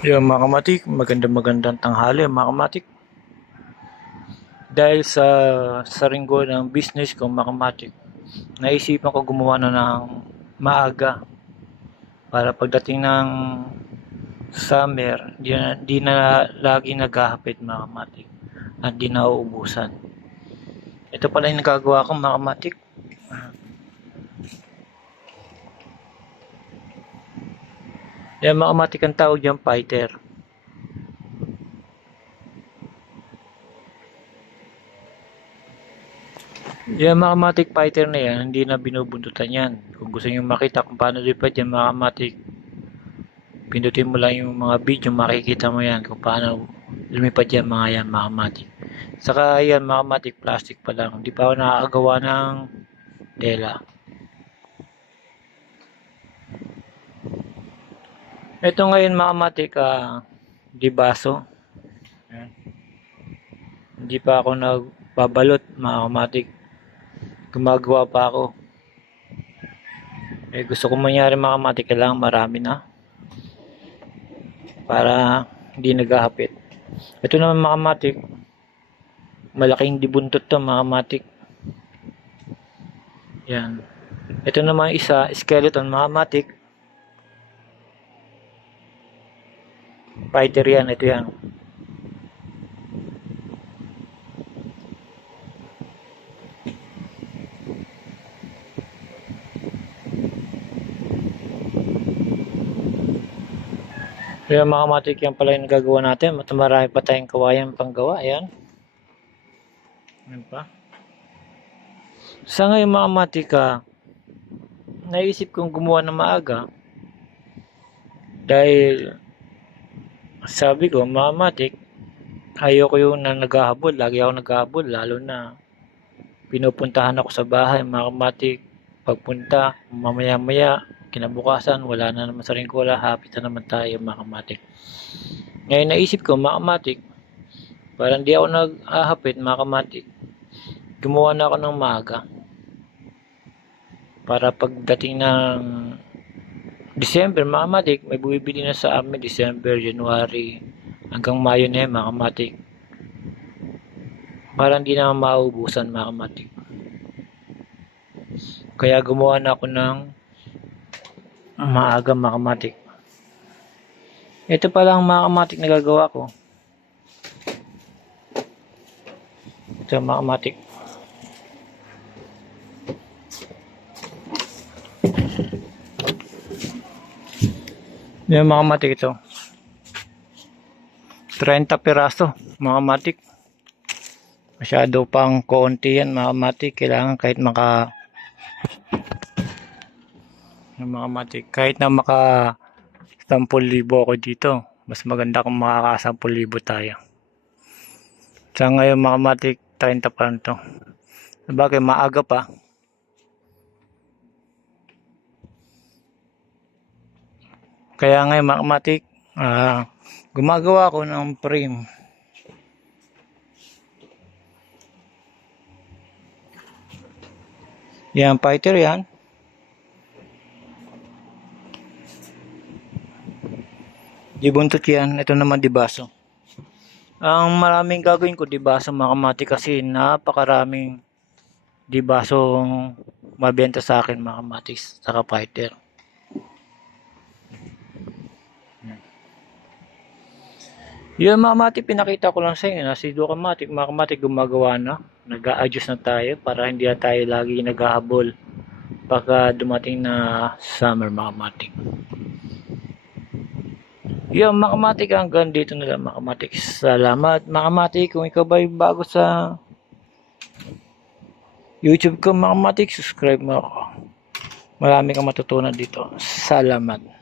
Yung mga kamatik, magandang magandang tanghali mga kamatik. Dahil sa saringgo ng business ko mga kamatik, naisipan ko gumawa na ng maaga para pagdating ng summer, di na, di na lagi naghahapit mga kamatik at di na uubusan. Ito pala yung nagagawa ko mga kamatik. Yan mga kamatik ang tawag dyan, fighter. Yan mga fighter na yan, hindi na binubuntutan yan. Kung gusto nyo makita kung paano lipad yan mga kamatik, pindutin mo lang yung mga video, makikita mo yan kung paano lumipad yan mga yan mga. Saka yan mga plastic pa lang. Hindi pa ako nakakagawa ng tela. Ito ngayon mga kamatik, ah, di baso. Ayan. Hindi pa ako nagbabalot mga kamatik. Gumagawa pa ako. Eh gusto ko mangyari mga kamatik, kailangan marami na. Para hindi naghahapit. Ito naman mga kamatik, malaking dibuntot to mga kamatik. Yan. Ito naman isa, skeleton mga kamatik. Fighter yan, ito yan. Kaya mga kamatik yan pala yung nagagawa natin. At marami pa tayong kawayan panggawa. Ayan. Ayan pa. Sa ngayon mga kamatik ah, naisip kong gumawa ng maaga. Dahil sabi ko, mga kamatik, ayoko yung na naghahabol. Lagi ako naghahabol. Lalo na pinupuntahan ako sa bahay. Mga kamatik, pagpunta, mamaya-maya, kinabukasan, wala na naman sa rin ko, wala, happy na naman tayo mga kamatik. Ngayon naisip ko, mga kamatik, para hindi ako nag-ahapit, gumawa na ako ng maaga. Para pagdating ng December, mga kamatik, may bumibili na sa amin, December, January, hanggang Mayo na yan, mga kamatik. Para hindi na maubusan, mga kamatik. Kaya gumawa na ako ng maaga mga kamatik. Ito pa lang mga kamatik na gagawa ko. Ito mga Yan mga kamatik ito. 30 piraso mga kamatik. Masyado pang konti yan mga kamatik. Kailangan kahit maka ng mga matik. Kahit na maka 10,000 ako dito, mas maganda kung makaka 10,000 tayo. Sa ngayon mga matik, 30 pa lang to. Sabagay, maaga pa. Kaya ngayon mga matik, ah, gumagawa ako ng frame. Yan, fighter yan. Di buntot yan. Ito naman dibaso. Ang maraming gagawin ko dibaso mga kamati kasi napakaraming dibasong mabenta sa akin mga kamati sa fighter. Yun mga kamati, pinakita ko lang sa inyo na si Duo Kamatik, mga kamati gumagawa na. Nag-a-adjust na tayo para hindi na tayo lagi naghahabol pagka dumating na summer mga kamati. Yung mga kamatik hanggang dito na lang mga kamatik. Salamat mga kamatik. Kung ikaw ba bago sa YouTube ko mga kamatik, subscribe mo ako. Marami kang matutunan dito. Salamat.